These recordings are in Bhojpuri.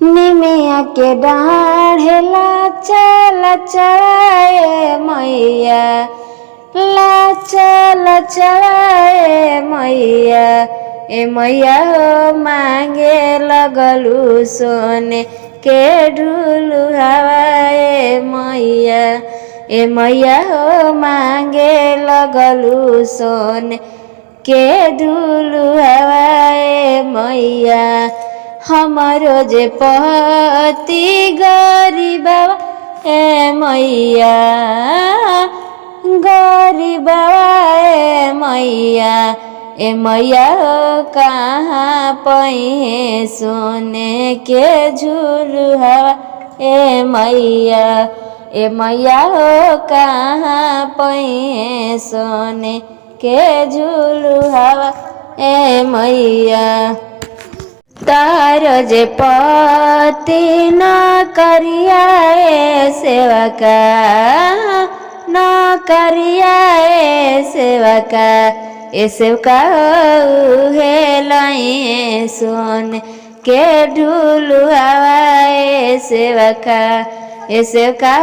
निमिया के डाढ़े लाचा लचवाए मैया, लाचा लचवाए मैया। ए मैया हो मांगे लगलू सोने के ढूलू हवाए मैया। ए मैया हो मांगे लगलू सोने के ढूलू हवाए मैया। हमारो जे पति गरीबवा ए मैया, गरीबवा ए मैया। ए मैया हो कहाँ पहे सोने के झूलुआ ए मैया। ए मैया हो कहाँ पहे सोने के झूलुआ ए मैया। तार जे पति न करियाए सेवका, न करियाए सेवका। ए सेवका हे लाए सोन के ढूलू हवाए सेवका। ए सेवका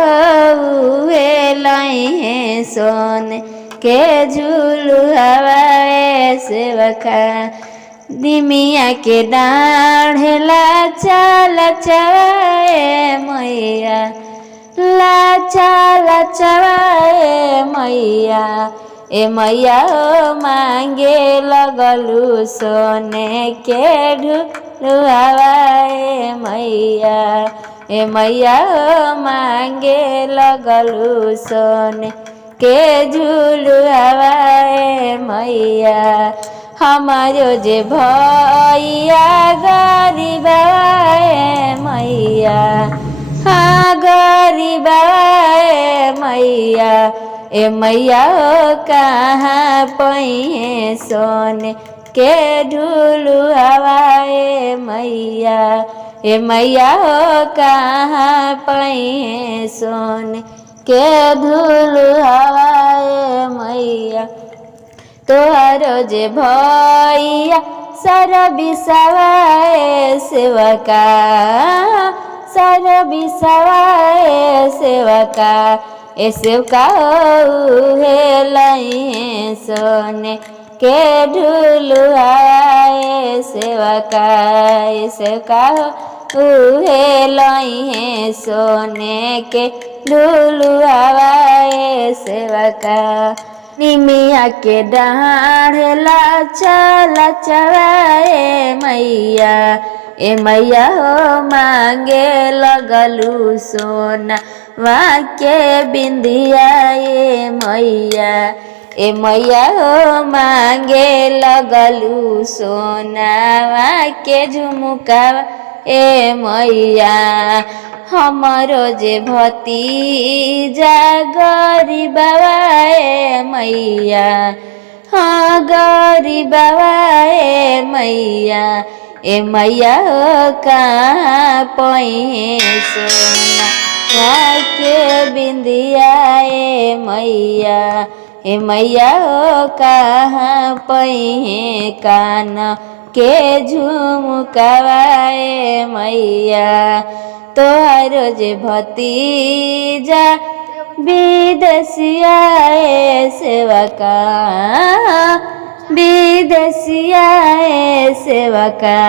हे लाए सोन के झूलू हवाए सेवका। निमिया के डाढ़े लाचा लचवाए मैया, लाचा लचवाए मैया। ए मैया हो मांगे लगलू सोने के ढूलू हवाए मैया। ए मैया हो मांगे लगलू सोने के झूलू हवाए मैया। हमारो जे भैया गरीबवा ए मैया, हाँ गरीबवा ए मैया। ए मैया हो कहाँ पहे सोने के ढूलू हवाए मैया। ए मैया हो कहाँ पहे सोने के ढूलू हवाए मैया। तोहरो जे भैया सर बिसवाए सेवका, सर बिसवाए सेवका। ए सेवका हे लाए सोने के ढूलू हवाए सेवका। ए सेवका हे लाए सोने के ढूलू हवाए सेवका। निमिया के डाढ़े लाचा लचवाए मैया। ए मैया हो मांगे लगलू सोना वहाँ के बिंदिया ए मैया। ए मैया हो मांगे लगलू सोना वहाँ के झुमका ए मैया। हमारो जे भतीजा गरीबवा ए मैया, हाँ गरीबवा ए मैया। ए मैया हो कहाँ पहे सोना वहाँ के बिंदिया ए मैया। ए मैया हो कहाँ पहे कान के झुमकावा ए मैया। तोहरो जे भतीजा विदेशिया ए सेवका, विदेशिया ए सेवका।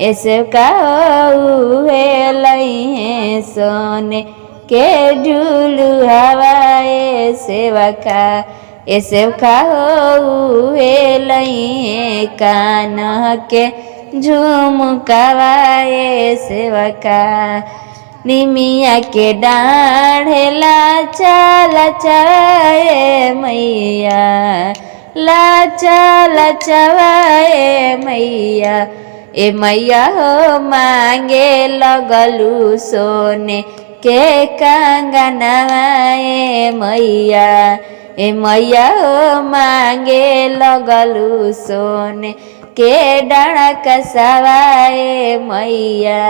ए सेवका हे लाए सोने के ढूलू हवाए सेवका। ए सेवका हे लाए कान के झुमकावा ए सेवका। निमिया के डाढ़े लाचा लचवाए मैया, लाचा लचवाए मैया। ए मैया हो मांगे लगलू सोने के कंगनवा ए मैया। ए मैया हो मांगे लगलू सोने के डाढ़ा कसवाए मैया।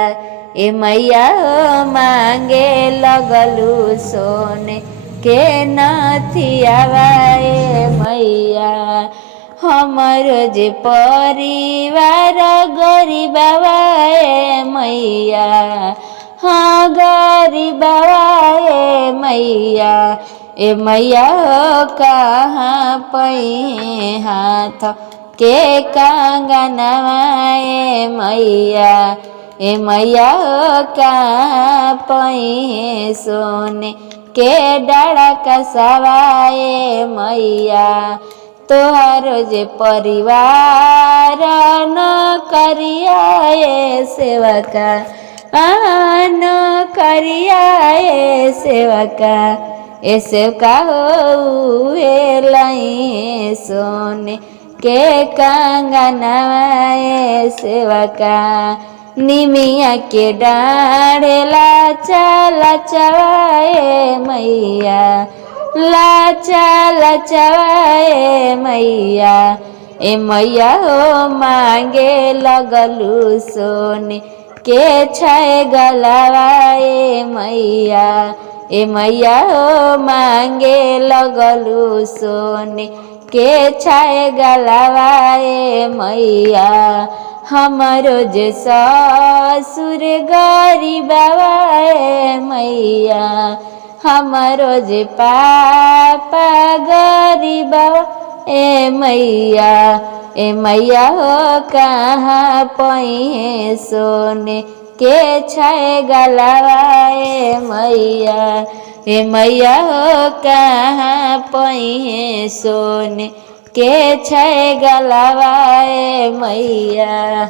ए मैया हो मांगे लगलू सोने के नथियावा ए मैया। हमारो जे परिवार गरीबवा ए मैया, हाँ गरीबवा ए मैया, ए मैया हो कहाँ पई हाथ के कंगनवा ए मैया, ए मैया हो कहाँ पई सोने के डाड़ा कसवा ए मैया। तोहरो जे परिवार न करिया ए सेवका, न करिया ए सेवका, ए सेवका हो लई सोने के कंगनवा ए सेवका। निमिया के डाढ़ेला चला चवाए मैया, लाचा लचवाए मैया, ए मैया हो मांगे लगलू सोने के छे गलवाए मैया, ए मैया हो मांगे लगलू सोने के छे गलवाए मैया। हमारो जे ससुर गरीबवा ए मैया, हमारो जे पापा गरीबवा ए मैया, ए मैया हो कहाँ पई सोने के छे गलवा ए मैया, ए मैया हो कहाँ पई सोने के छे गलवा ए मैया।